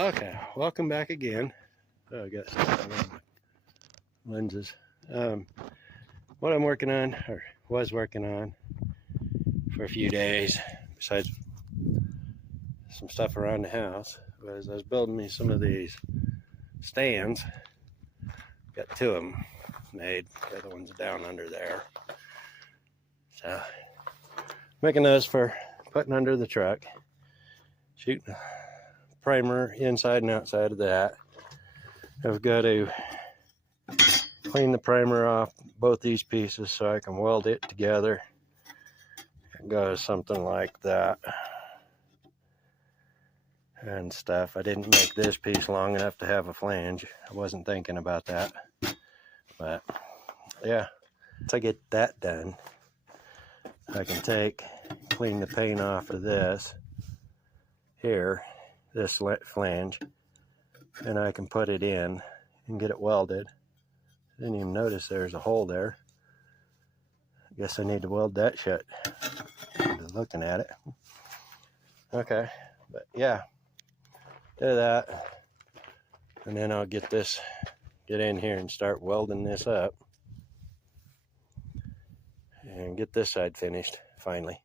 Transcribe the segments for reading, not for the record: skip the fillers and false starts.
Okay, welcome back again. Oh, I got stuff on my lenses. What I'm working on, or was working on for a few days, besides some stuff around the house, was I was building me some of these stands. Got two of them made. The other one's down under there. So, making those for putting under the truck. Shooting primer inside and outside of that. I've got to clean the primer off both these pieces so I can weld it together. It goes something like that and stuff. I didn't make this piece long enough to have a flange. I wasn't thinking about that, but yeah, once I get that done, I can clean the paint off of this here, this flange, and I can put it in and get it welded. Didn't even notice there's a hole there. I guess I need to weld that shut. Looking at it. Okay, but yeah, do that, and then I'll get in here and start welding this up and get this side finished finally.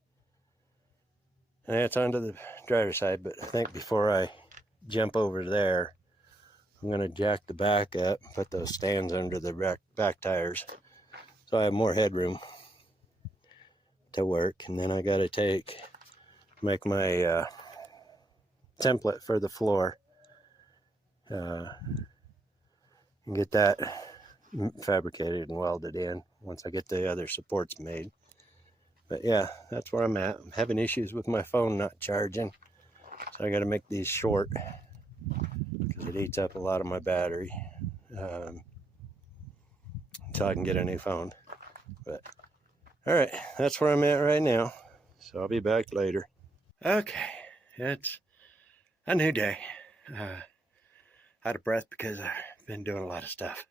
And it's onto the driver's side, but I think before I jump over there, I'm going to jack the back up, put those stands under the back tires so I have more headroom to work. And then I got to make my template for the floor and get that fabricated and welded in once I get the other supports made. But yeah, that's where I'm at. I'm having issues with my phone not charging, so I got to make these short because it eats up a lot of my battery until I can get a new phone. But all right, that's where I'm at right now, so I'll be back later. Okay, it's a new day. Out of breath because I've been doing a lot of stuff.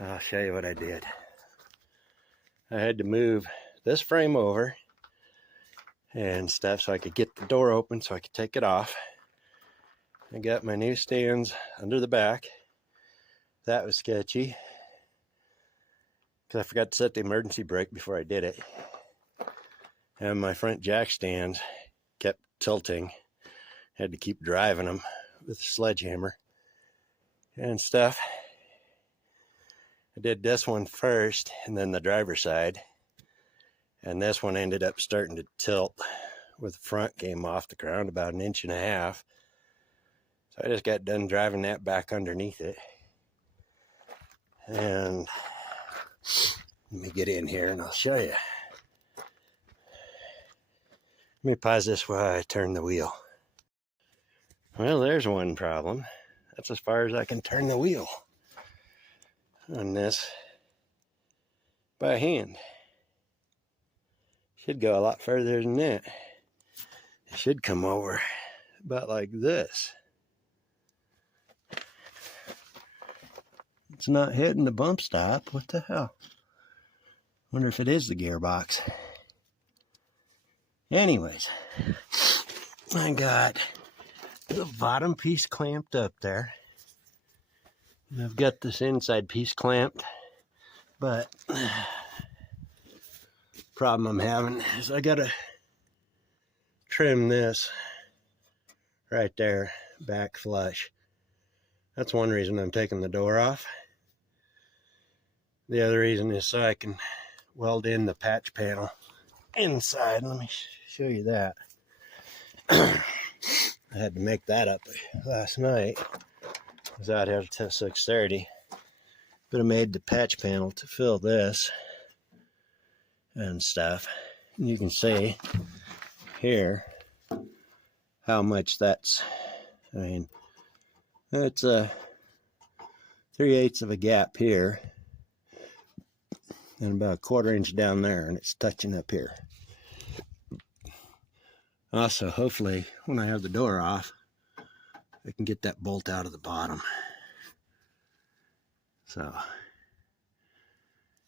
I'll show you what I did. I had to move this frame over and stuff so I could get the door open so I could take it off. I got my new stands under the back. That was sketchy because I forgot to set the emergency brake before I did it. And my front jack stands kept tilting. Had to keep driving them with a sledgehammer and stuff. I did this one first and then the driver's side. And this one ended up starting to tilt where the front came off the ground about 1.5 inches. So I just got done driving that back underneath it. And let me get in here and I'll show you. Let me pause this while I turn the wheel. Well, there's one problem. That's as far as I can turn the wheel on this by hand. Should go a lot further than that. It should come over about like this. It's not hitting the bump stop. What the hell? Wonder if it is the gearbox. Anyways, I got the bottom piece clamped up there. And I've got this inside piece clamped, but problem I'm having is I gotta trim this right there back flush. That's one reason I'm taking the door off. The other reason is so I can weld in the patch panel inside. Let me show you that. I had to make that up last night. I was out here till 6:30, but I made the patch panel to fill this and stuff. And you can see here how much that's, I mean, that's a 3/8 of a gap here and about 1/4 inch down there, and it's touching up here. Also, hopefully when I have the door off, I can get that bolt out of the bottom. So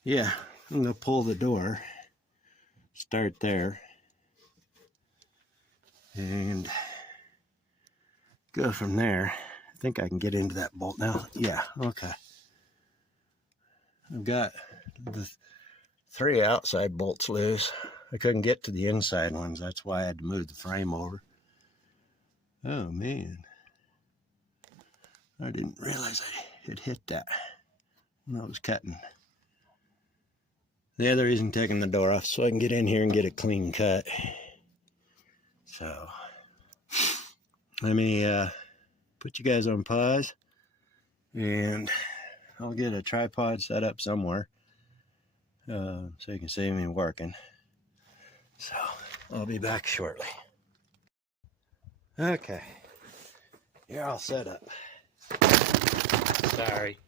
yeah, I'm gonna pull the door, start there, and go from there. I think I can get into that bolt now. Yeah, okay. I've got the 3 outside bolts loose. I couldn't get to the inside ones. That's why I had to move the frame over. Oh man. I didn't realize I had hit that when I was cutting. The other reason taking the door off so I can get in here and get a clean cut. So let me put you guys on pause, and I'll get a tripod set up somewhere so you can see me working. So I'll be back shortly. Okay, you're all set up. Sorry,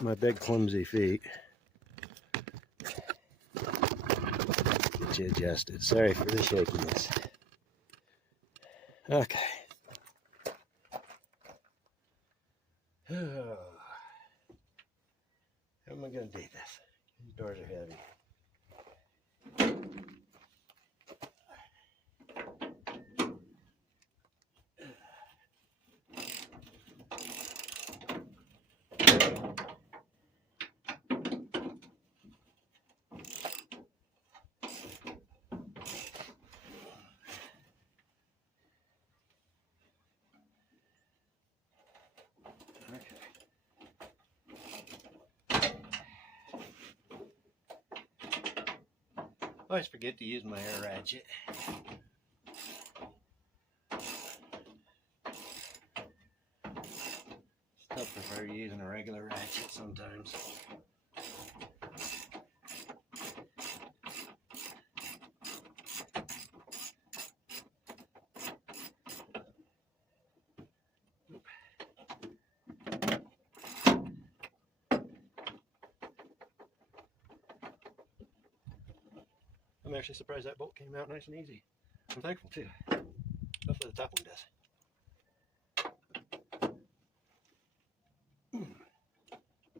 my big clumsy feet. Get you adjusted. Sorry for the shakiness. Okay. How am I going to do this? These doors are heavy. I always forget to use my air ratchet. Still prefer using a regular ratchet sometimes. I'm actually surprised that bolt came out nice and easy. I'm thankful too. Hopefully the top one does.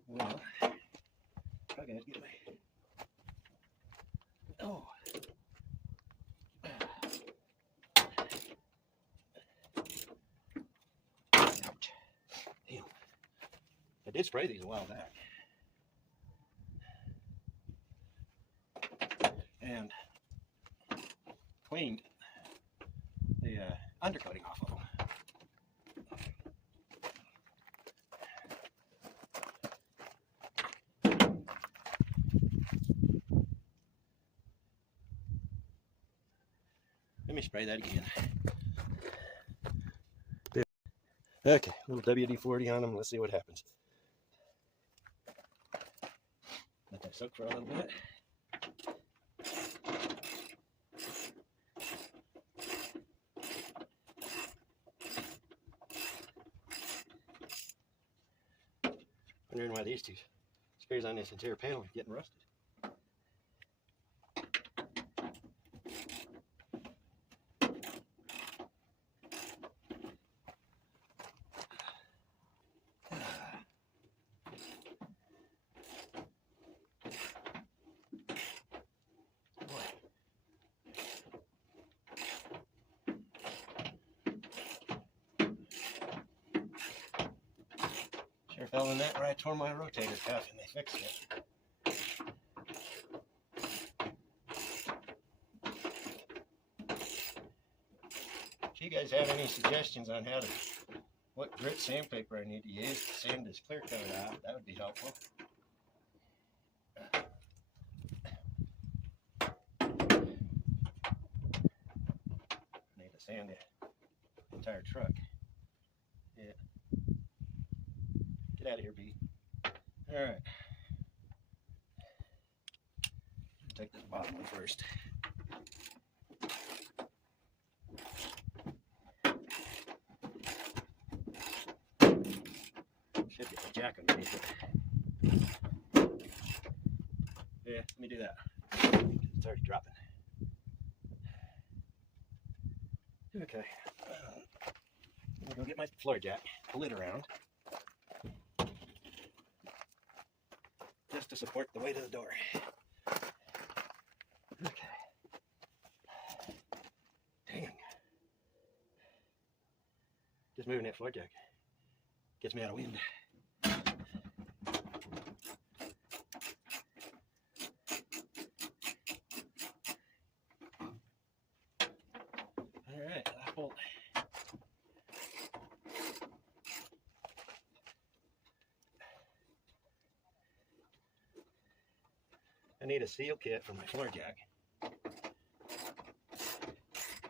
Well, I gotta get my... Oh. Ouch. Damn. I did spray these a while back. And cleaned the undercoating off of them. Let me spray that again. Okay, a little WD-40 on them. Let's see what happens. Let that soak for a little bit. Wondering why these two screws on this interior panel are getting rusted. Sure fell in that where I tore my rotator cuff and they fixed it. If you guys have any suggestions on what grit sandpaper I need to use to sand this clear coat out, that would be helpful. Need to sand the entire truck. Yeah. Get out of here, B. All right. Take this bottom one first. Should get the jack underneath it. Yeah, let me do that. It's already dropping. Okay. I'm gonna go get my floor jack, pull it around, just to support the weight of the door. Okay. Dang. Just moving that floor jack gets me out of wind. All right, last bolt. I need a seal kit for my floor jack.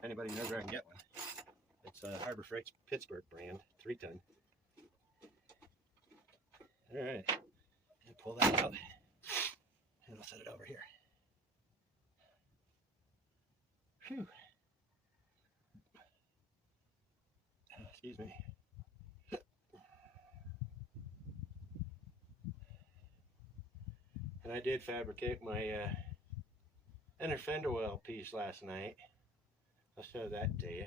Anybody knows where I can get one? It's a Harbor Freight's Pittsburgh brand, 3-ton. All right, and pull that out, and I'll set it over here. Phew. Excuse me. And I did fabricate my inner fender well piece last night. I'll show that to you.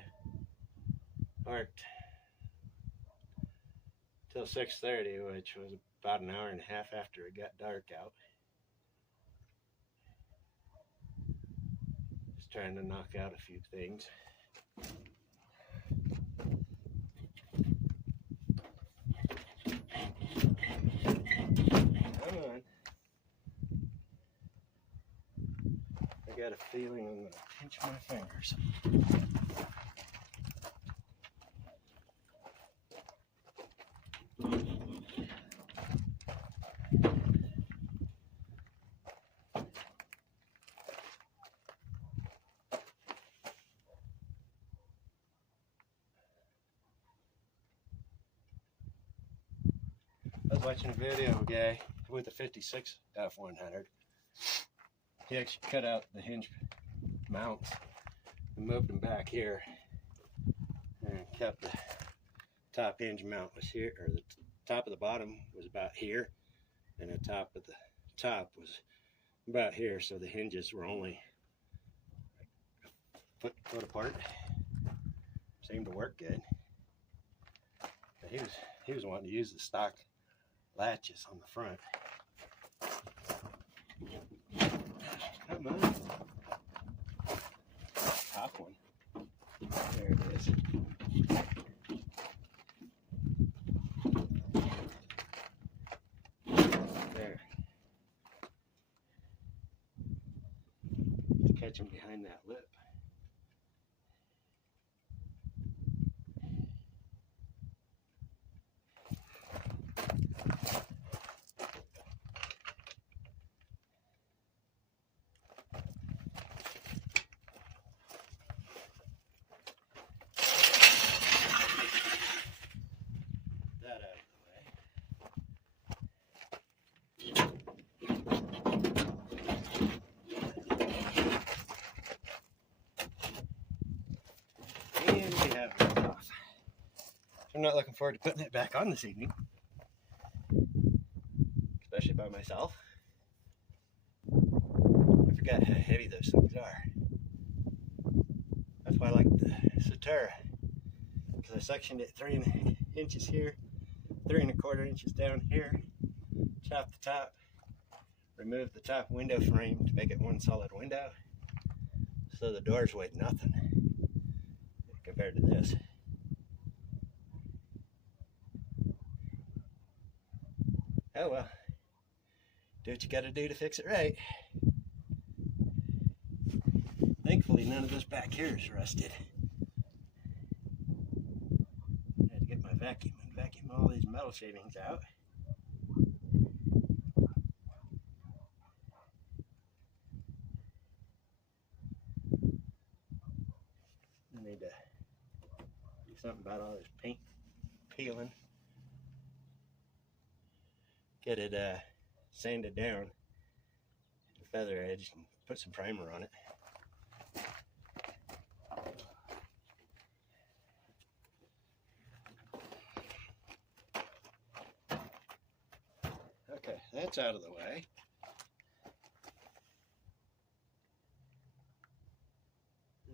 Worked till 6:30, which was about an hour and a half after it got dark out. Just trying to knock out a few things. Come on. I got a feeling I'm going to pinch my fingers. I was watching a video of a guy with a 56 F100. He actually cut out the hinge mounts and moved them back here and kept the top hinge mount was here, or the top of the bottom was about here, and the top of the top was about here, so the hinges were only a foot apart. Seemed to work good. But he was wanting to use the stock latches on the front. Come on. Top one. There it is. There. To catch him behind that lip. I'm not looking forward to putting it back on this evening, especially by myself. I forgot how heavy those things are. That's why I like the Satura, because I sectioned it 3 inches here, 3 1/4 inches down here, chopped the top, removed the top window frame to make it one solid window, so the doors weighed nothing compared to this. Oh well, do what you gotta do to fix it right. Thankfully none of this back here is rusted. I had to get my vacuum and vacuum all these metal shavings out. I need to do something about all this paint peeling. Get it sanded down, feather edged, and put some primer on it. Okay, that's out of the way.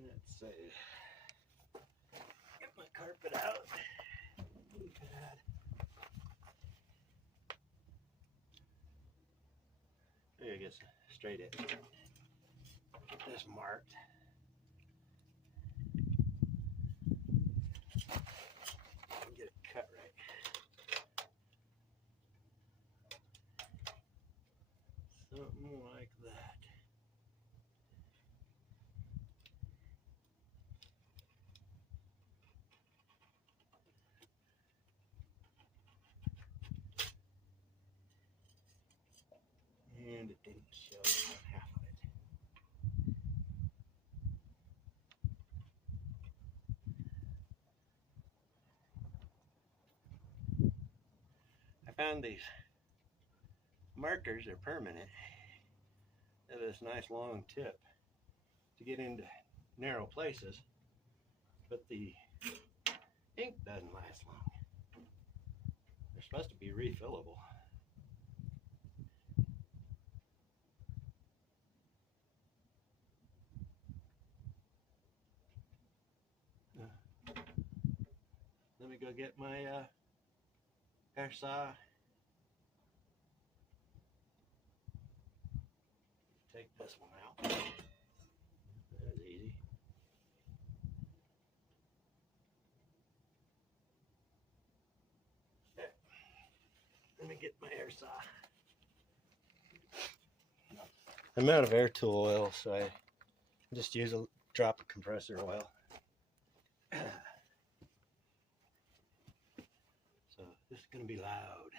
Let's see. Get my carpet out. I guess straight edge. Get this marked. and it didn't show half of it. I found these markers are permanent. They have this nice long tip to get into narrow places, but the ink doesn't last long. They're supposed to be refillable. Let me go get my hair saw. Take this one out. That's easy. There. Let me get my air saw. I'm out of air tool oil, so I just use a drop of compressor oil. So this is going to be loud.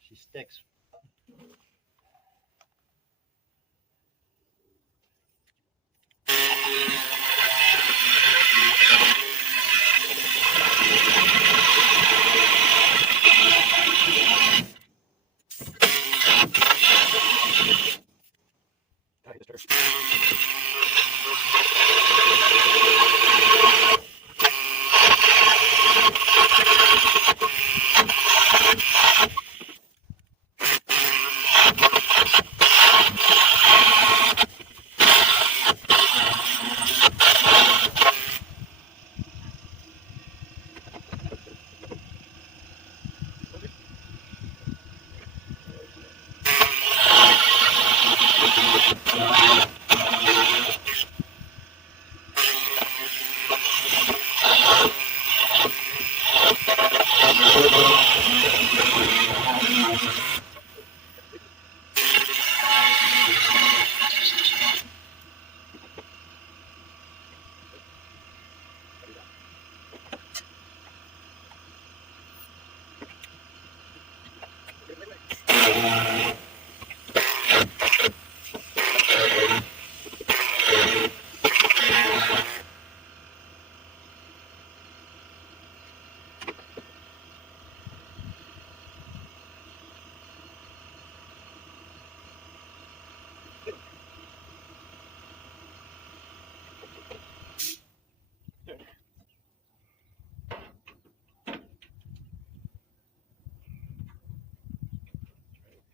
She sticks.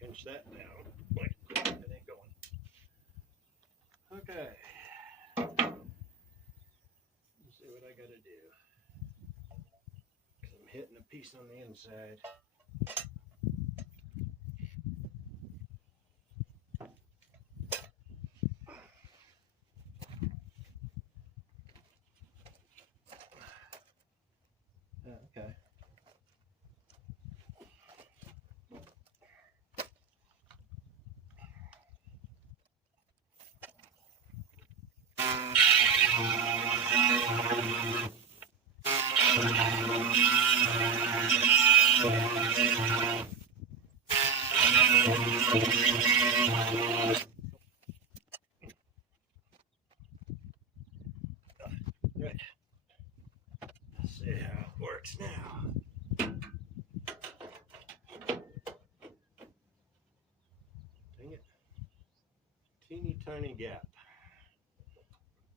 Pinch that down. Wait, it ain't going. Okay. Let's see what I gotta do. Because I'm hitting a piece on the inside. Okay. Right. Let's see how it works now. Dang it. Teeny tiny gap.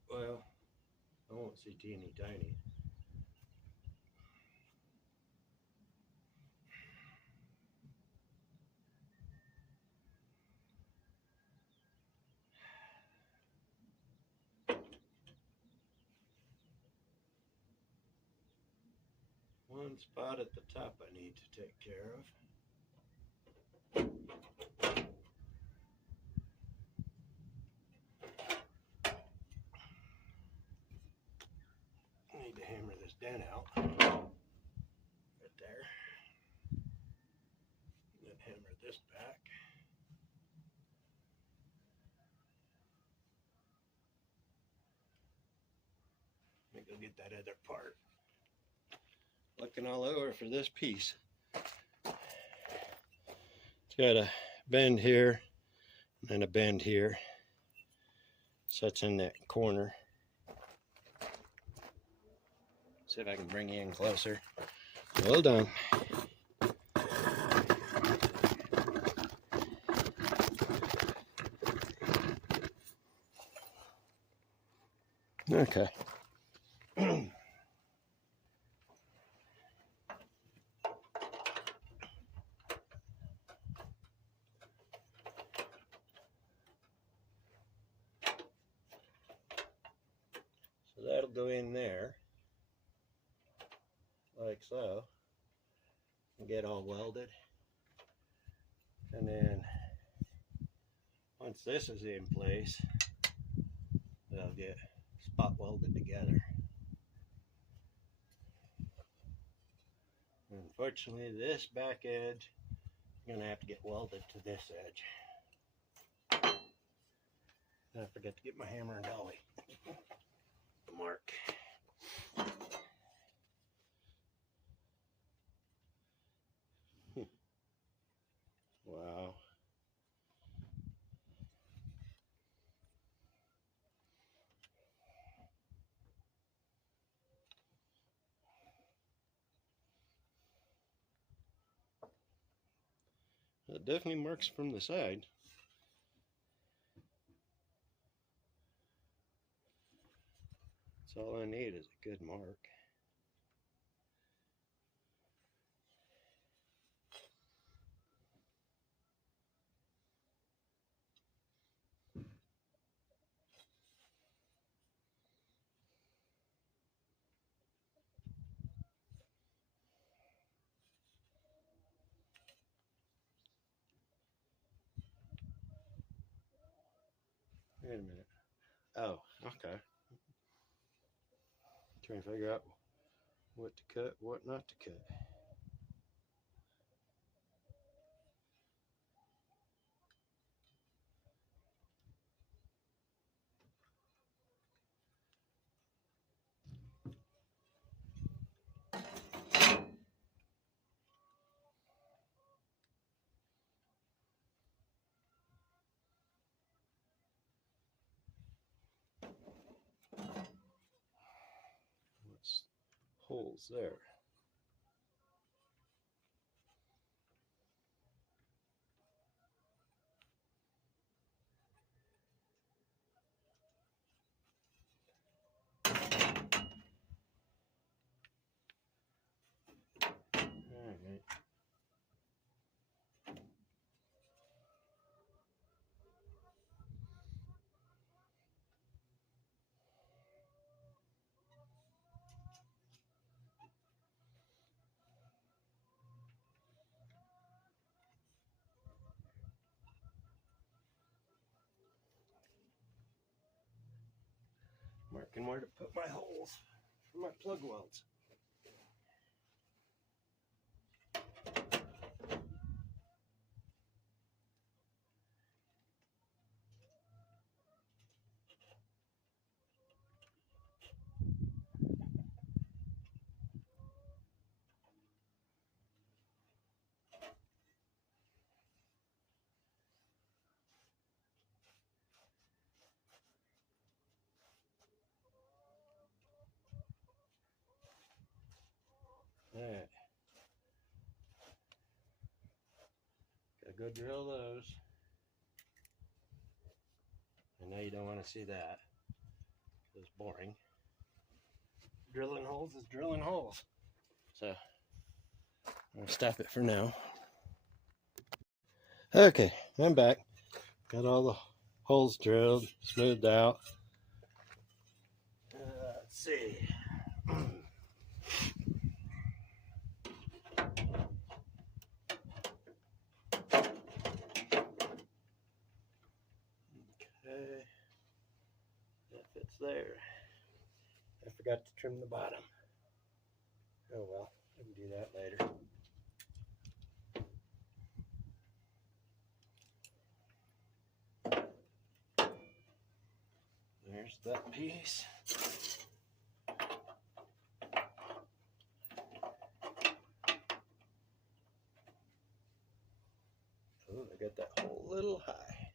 Well, I won't see teeny tiny. One spot at the top I need to take care of. I need to hammer this dent out. Right there. And then hammer this back. me go get that other part. Looking all over for this piece. It's got a bend here and a bend here. So it's in that corner. See if I can bring you in closer. Well done. Okay. So that'll go in there, like so, and get all welded. And then once this is in place, they'll get spot welded together. Unfortunately, this back edge, I'm gonna have to get welded to this edge. I forgot to get my hammer and dolly. The mark. Wow. It definitely marks from the side. That's all I need is a good mark. Wait a minute. Oh, okay. Trying to figure out what to cut, what not to cut. What's holes there? Alright. Marking where to put my holes for my plug welds. Alright. Gotta go drill those. I know you don't want to see that. It's boring. Drilling holes is drilling holes. So, I'll stop it for now. Okay, I'm back. Got all the holes drilled, smoothed out. Let's see. Okay, that fits there. I forgot to trim the bottom. Oh well, I can do that later. There's that piece. get that hole a little high.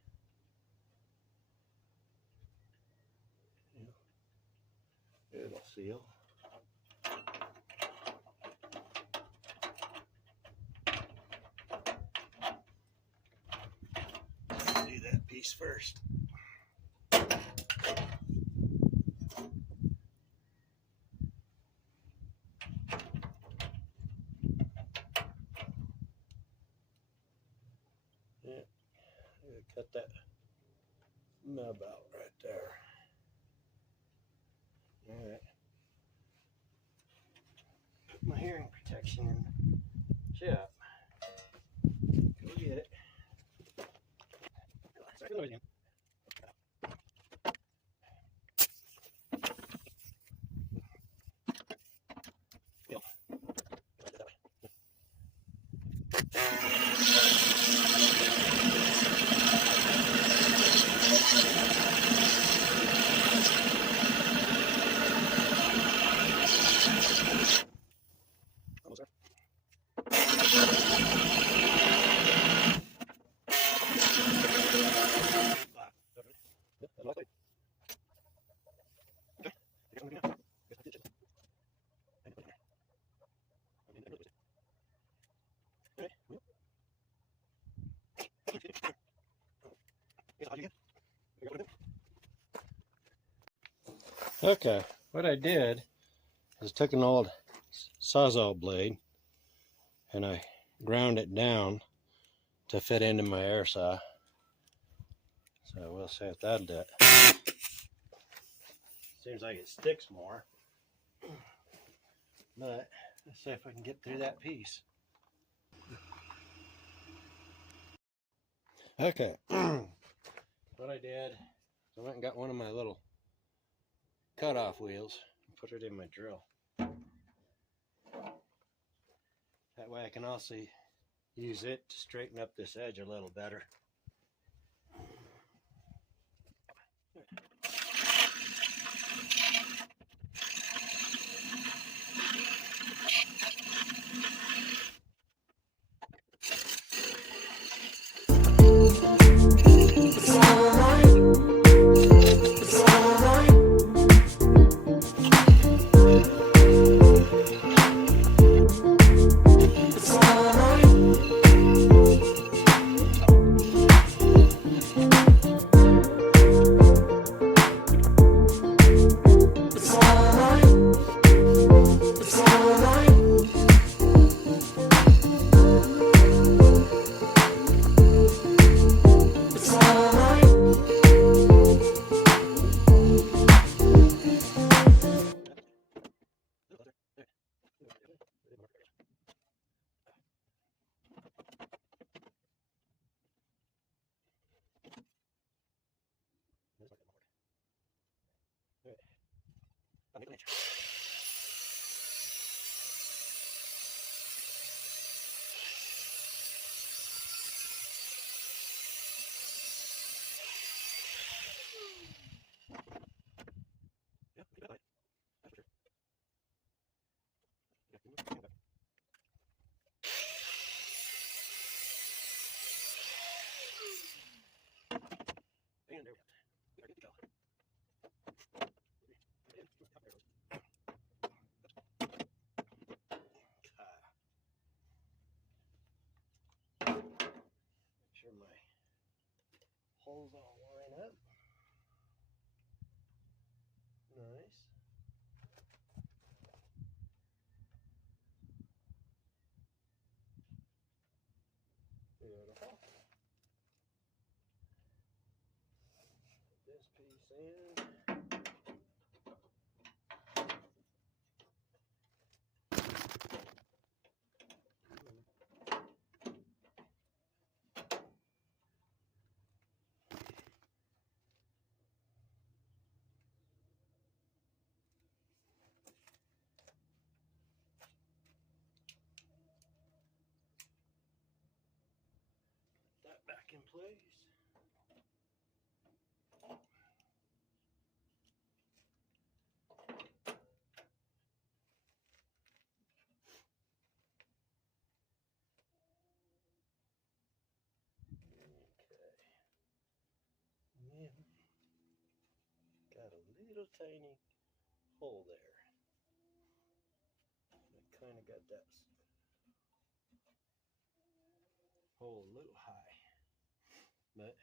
It'll seal. Do that piece first. Yeah, cut that nub out right there. All right. Put my hearing protection in. Shut. Go get it. Okay, what I did is took an old sawzall blade and I ground it down to fit into my air saw. So we'll see if that'll do it. Seems like it sticks more. But let's see if I can get through that piece. Okay. What I did is I went and got one of my little cutoff wheels and put it in my drill. That way I can also use it to straighten up this edge a little better. And there we are good to go. Make sure my holes all line up. Nice. Beautiful. Put this piece in. That back in place. little tiny hole there. I kind of got that hole a little high, but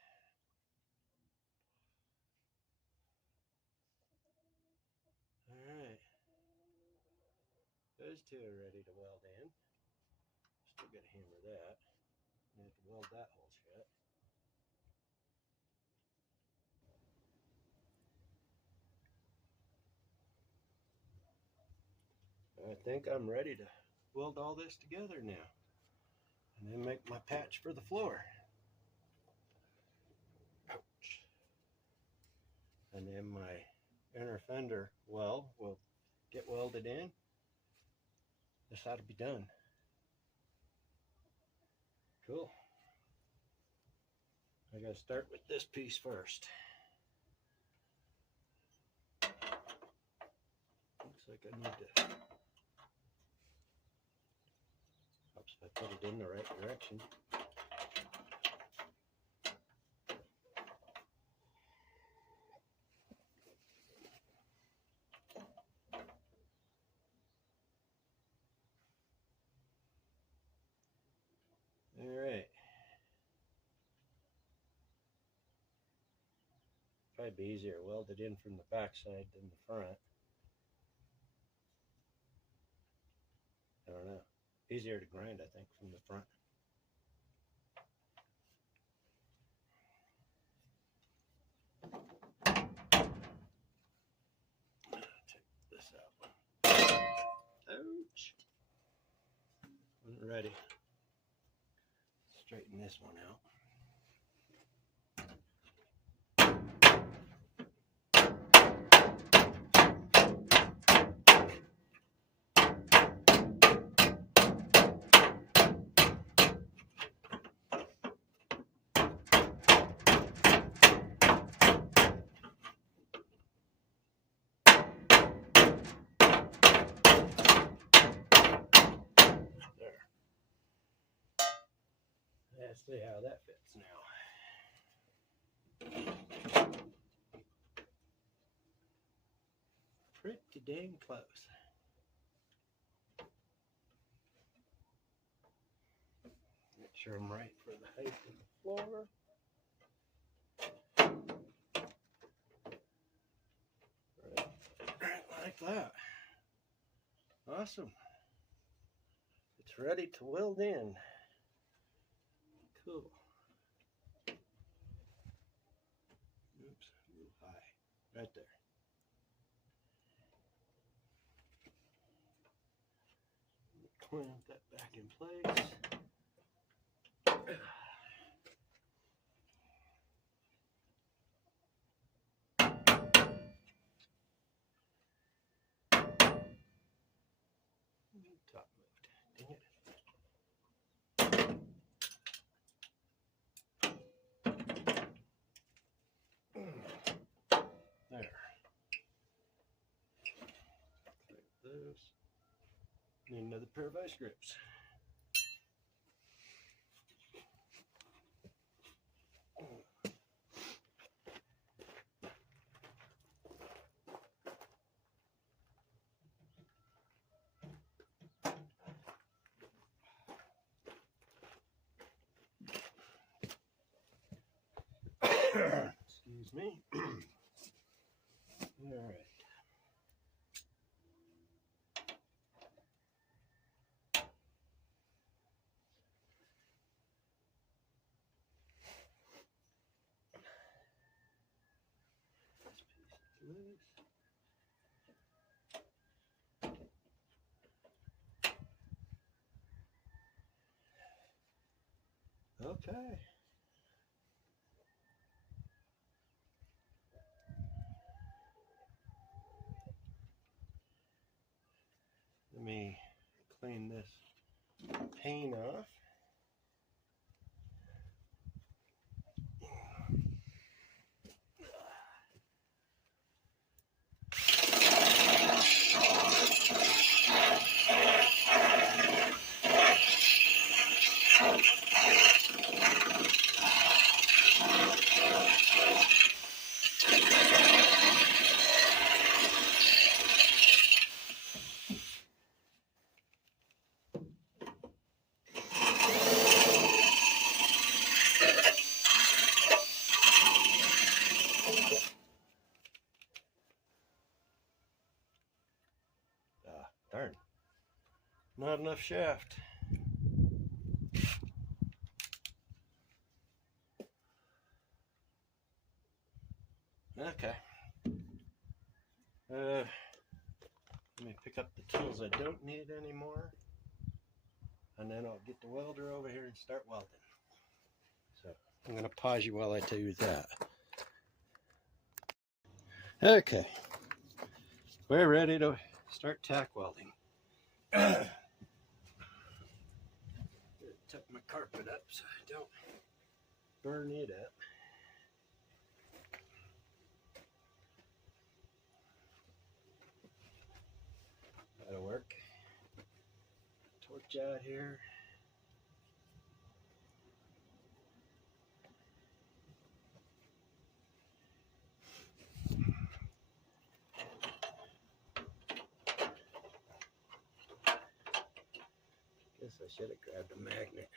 all right. Those two are ready to weld in. Still got to hammer that. I have to weld that hole shut. I think I'm ready to weld all this together now, and then make my patch for the floor. Ouch. And then my inner fender well will get welded in. This ought to be done. Cool. I gotta start with this piece first. Looks like I need to, helps if I put it in the right direction. All right. Probably be easier to weld it in from the back side than the front. I don't know. Easier to grind, I think, from the front. Check this out. Ouch. Wasn't ready. Straighten this one out. Let's see how that fits now. Pretty dang close. Make sure I'm right for the height of the floor. Right like that. Awesome. It's ready to weld in. Cool. Oops, a little high. Right there. Clamp that back in place. Top moved. Dang it. There. Like this. Need another pair of vice grips. Excuse me. All right. This piece is loose. Okay. Let me clean this paint off. Darn. Not enough shaft. Okay. Let me pick up the tools I don't need anymore. And then I'll get the welder over here and start welding. So I'm going to pause you while I do that. Okay. We're ready to start tack welding. Tuck my carpet up so I don't burn it up. That'll work. Torch out here. Guess I should have grabbed a magnet.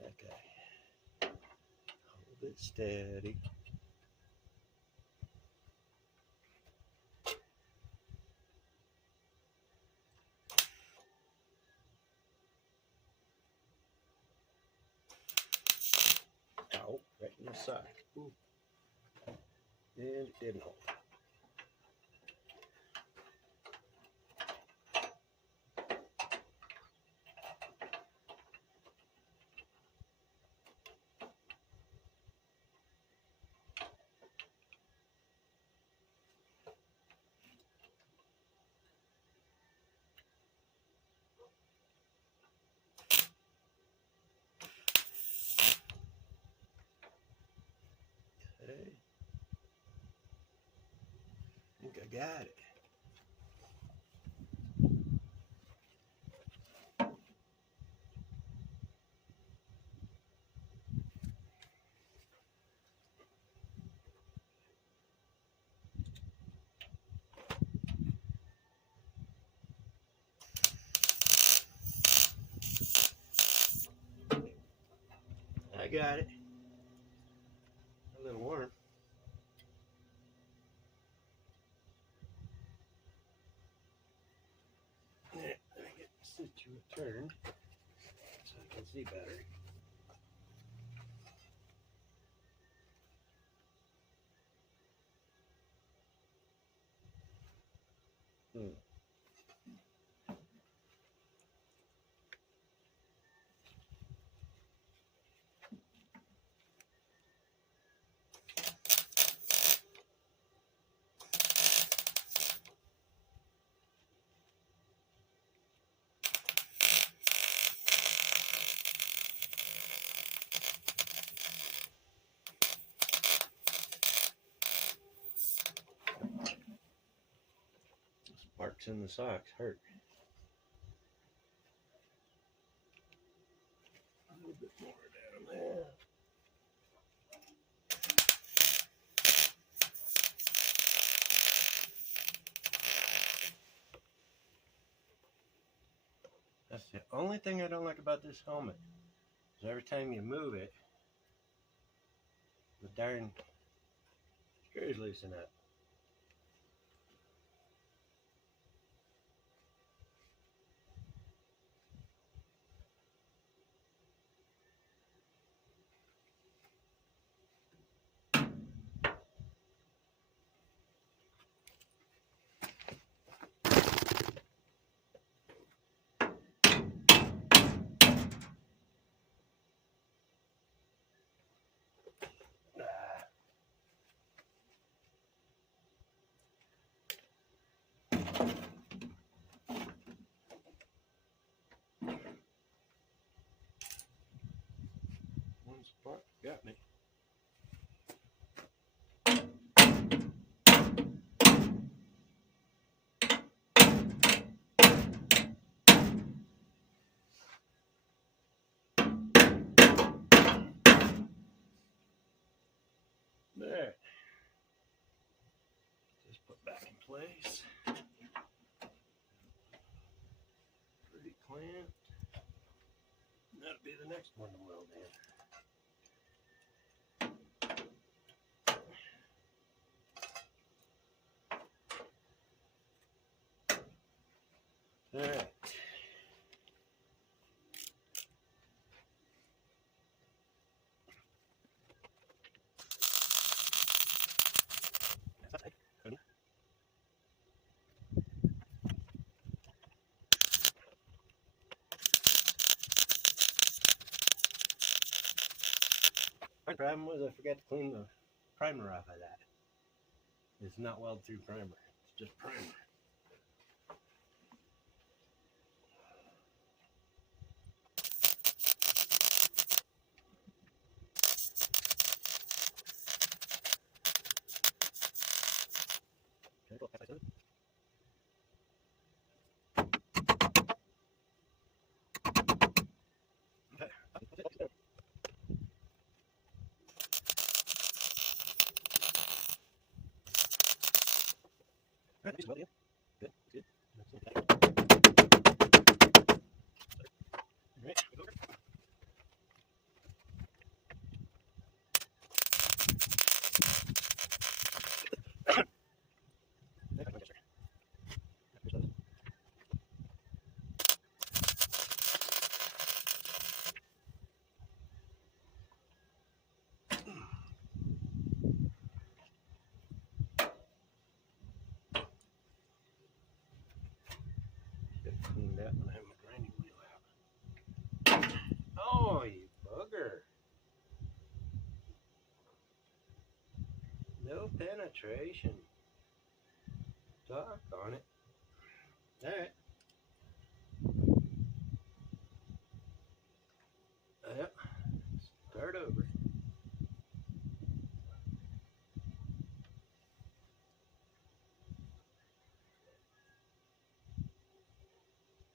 Okay. Hold it steady. Ow, right in the sock. Ooh. And it didn't hold. Okay. I think I got it. I got it. A little warm. Yeah, let me get the situation turned so I can see better. Sparks in the socks hurt. A little bit more down there. That's the only thing I don't like about this helmet. Is every time you move it, the darn screws loosen up. One spark got me. back in place. Pretty clamped. That'll be the next one to weld in. All right. The problem was I forgot to clean the primer off of that. It's not weld through primer. It's just primer. Clean that when I have my grinding wheel out. Oh, you bugger. No penetration. Talk on it. Alright. Yep. Start over.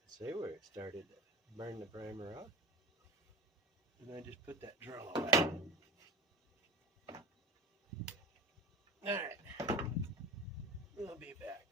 See where it started to burn the primer off. And I just put that drill away. Alright. We'll be back.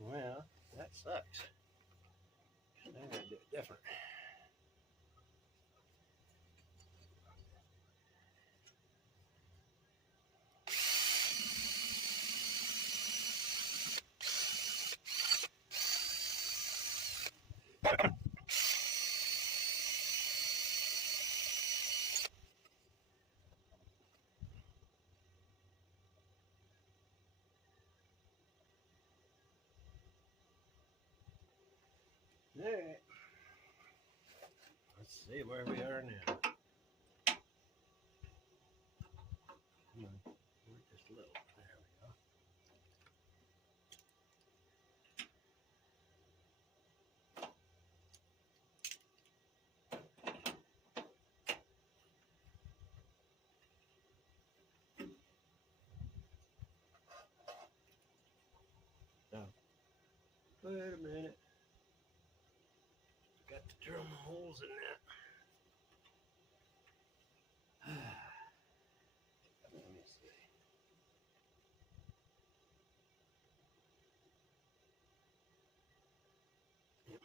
Well, that sucks. I'm going to do it different. Alright. Let's see where we are now. Come on. Just a little. There we go. Now, wait a minute. Got to drill my holes in that. Let me see. Yep.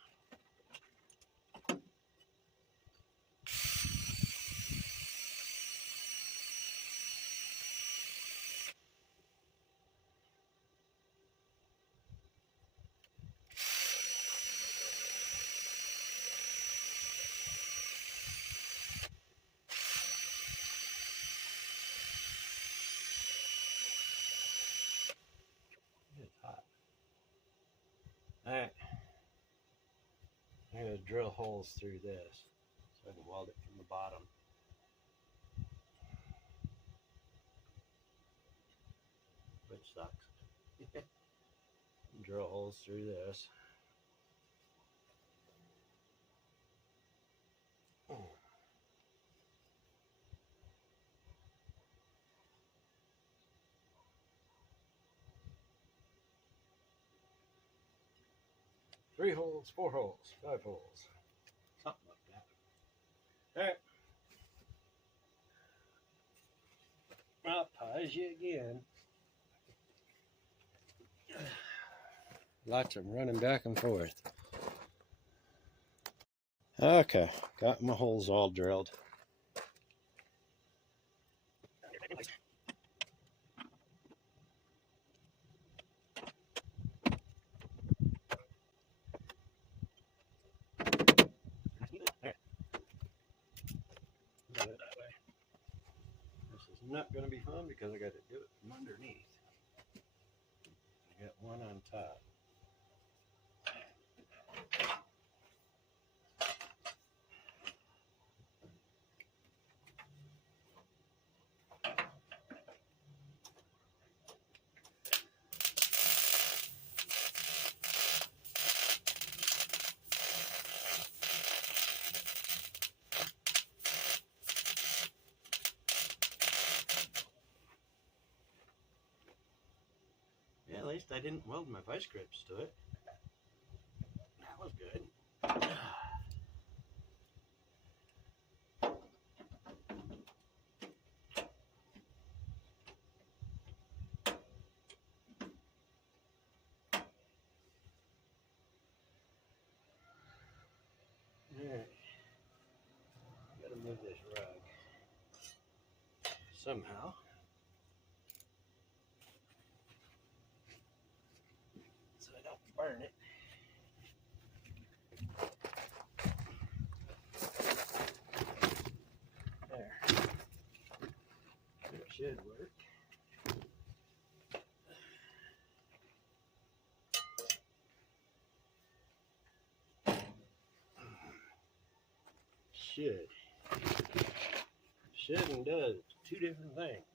It's hot. Alright. I'm going to drill holes through this so I can weld it from the bottom. Which sucks. Drill holes through this. 3 holes, 4 holes, 5 holes, something like that. All right. I'll pause you again. Lots of running back and forth. Okay, got my holes all drilled. This is not going to be fun because I got to do it from underneath. I got one on top. Yeah, at least I didn't weld my vice grips to it. That was good. Alright. Gotta move this rug somehow. So I don't burn it. There. It should work. Should and does. Two different things.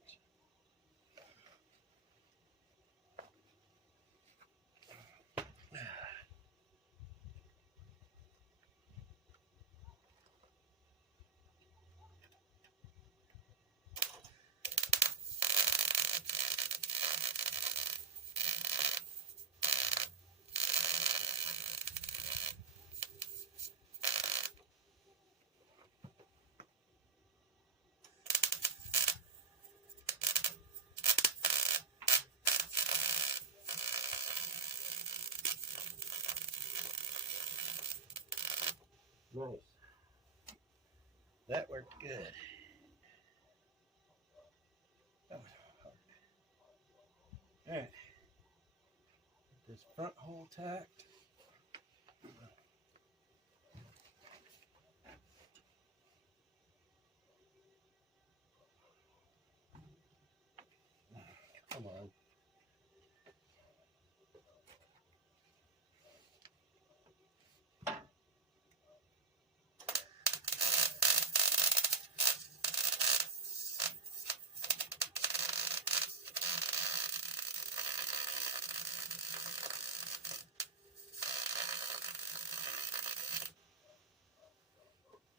Nice. That worked good. That was hard. Alright. This front hole tacked. Come on.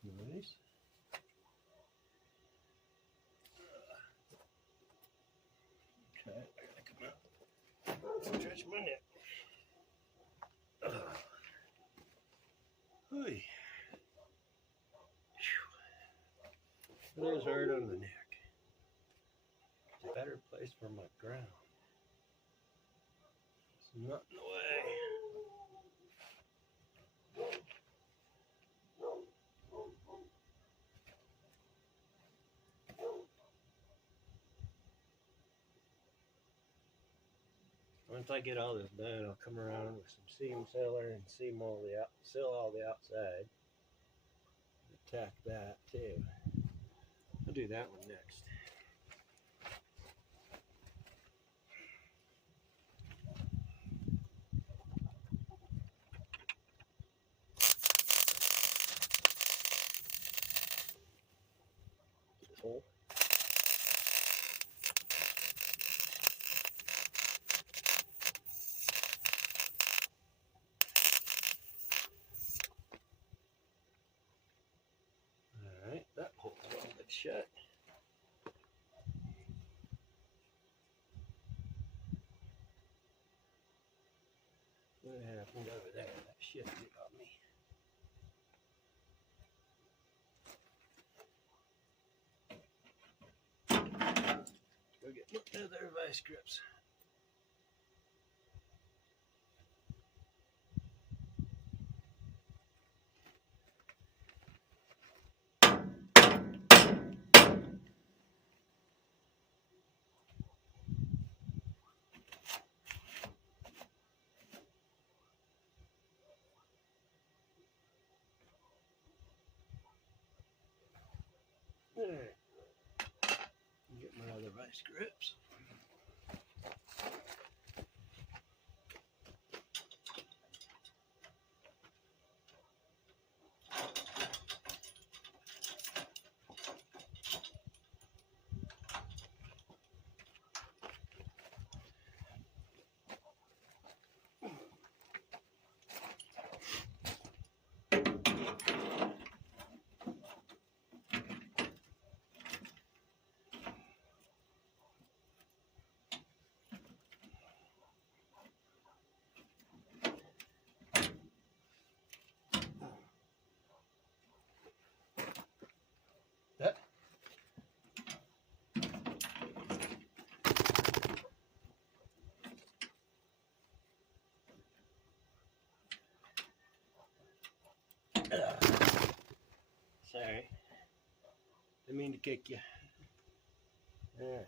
Nice. Okay, I gotta come out. Stretch my neck. Hey. It is hard on the neck. It's a better place for my ground. It's not in the way. Once I get all this done, I'll come around with some seam sealer and seal all the outside. Tack that too. I'll do that one next. Hole. Alright, that hole's welded shut. What happened over there? That shifted on me. Go get my other vice grips. Alright. Get my other vice grips. That. Sorry. Didn't mean to kick you. Alright.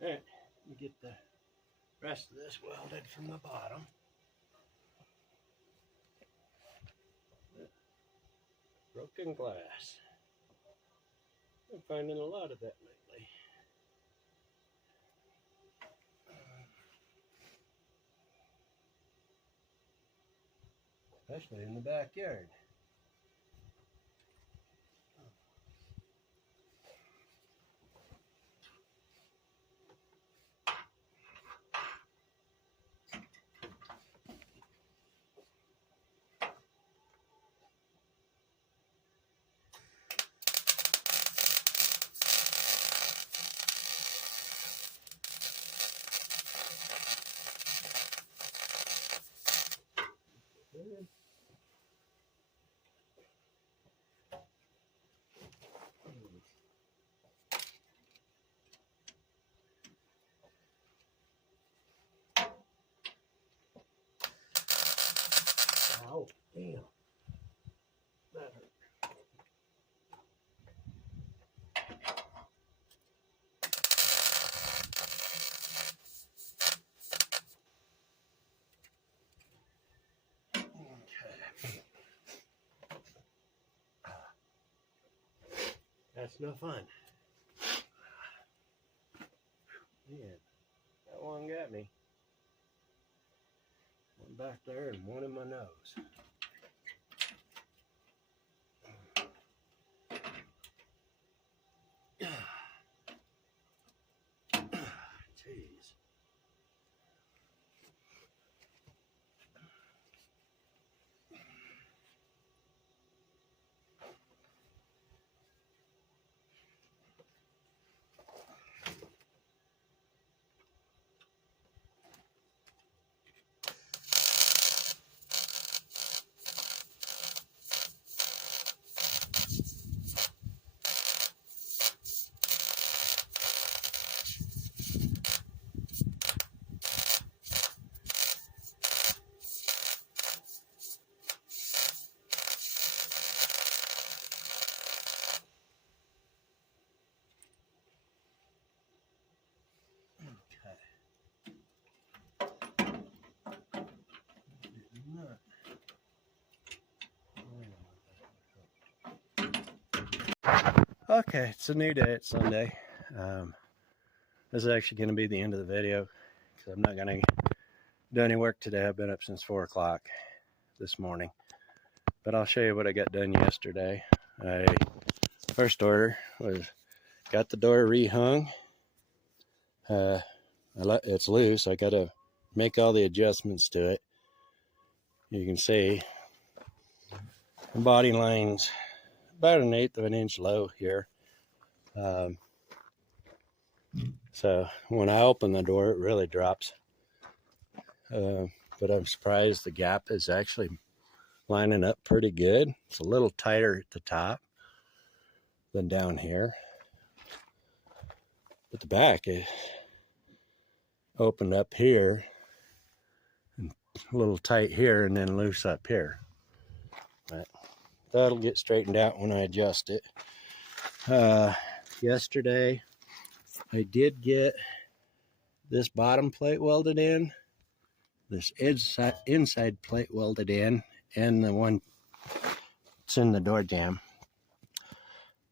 Alright. Let me get the rest of this welded from the bottom. Broken glass. I'm finding a lot of that lately. Especially in the backyard. Oh, damn. That hurt. Okay. That's no fun. Man, that one got me. One back there and one in my nose. Jeez. Okay, it's a new day. It's Sunday. This is actually going to be the end of the video because I'm not going to do any work today. I've been up since 4 o'clock this morning. But I'll show you what I got done yesterday. First order was got the door rehung. It's loose. I got to make all the adjustments to it. You can see the body line's about 1/8 of an inch low here. So when I open the door, it really drops. But I'm surprised the gap is actually lining up pretty good. It's a little tighter at the top than down here. But the back is opened up here, and a little tight here, and then loose up here. But that'll get straightened out when I adjust it. Yesterday, I did get this bottom plate welded in, this inside plate welded in, and the one that's in the door jamb.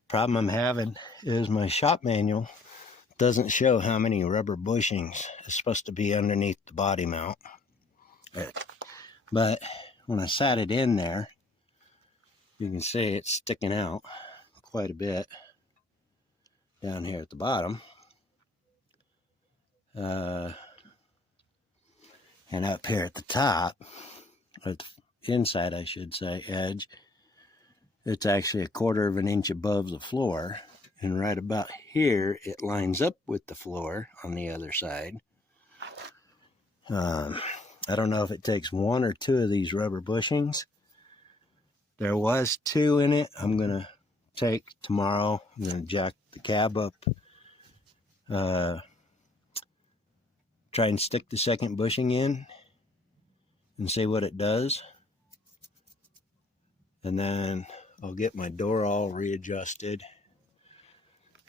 Problem I'm having is my shop manual doesn't show how many rubber bushings is supposed to be underneath the body mount. But when I sat it in there, you can see it's sticking out quite a bit down here at the bottom. And up here at the top, or the inside I should say, edge, it's actually 1/4 of an inch above the floor. And right about here, it lines up with the floor on the other side. I don't know if it takes 1 or 2 of these rubber bushings. There was 2 in it. I'm going to take tomorrow. I'm going to jack the cab up. Try and stick the second bushing in and see what it does. And then I'll get my door all readjusted.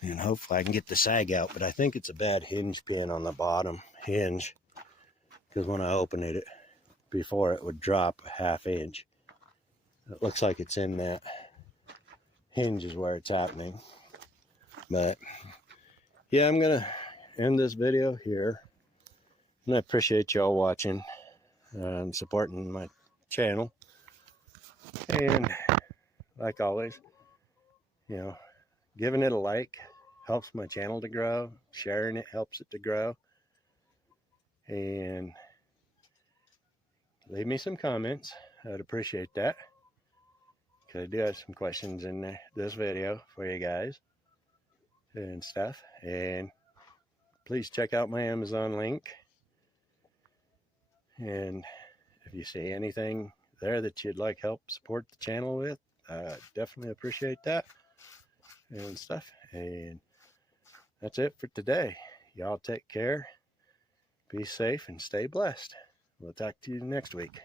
And hopefully I can get the sag out. But I think it's a bad hinge pin on the bottom hinge. Because when I open it before, it would drop a 1/2 inch. It looks like it's in that hinge is where it's happening. But yeah, I'm gonna end this video here, and I appreciate y'all watching and supporting my channel. And like always, you know, giving it a like helps my channel to grow. Sharing it helps it to grow. And leave me some comments. I'd appreciate that. Because I do have some questions in this video for you guys and stuff. And please check out my Amazon link. And if you see anything there that you'd like help support the channel with, definitely appreciate that and stuff. And that's it for today. Y'all take care, be safe, and stay blessed. We'll talk to you next week.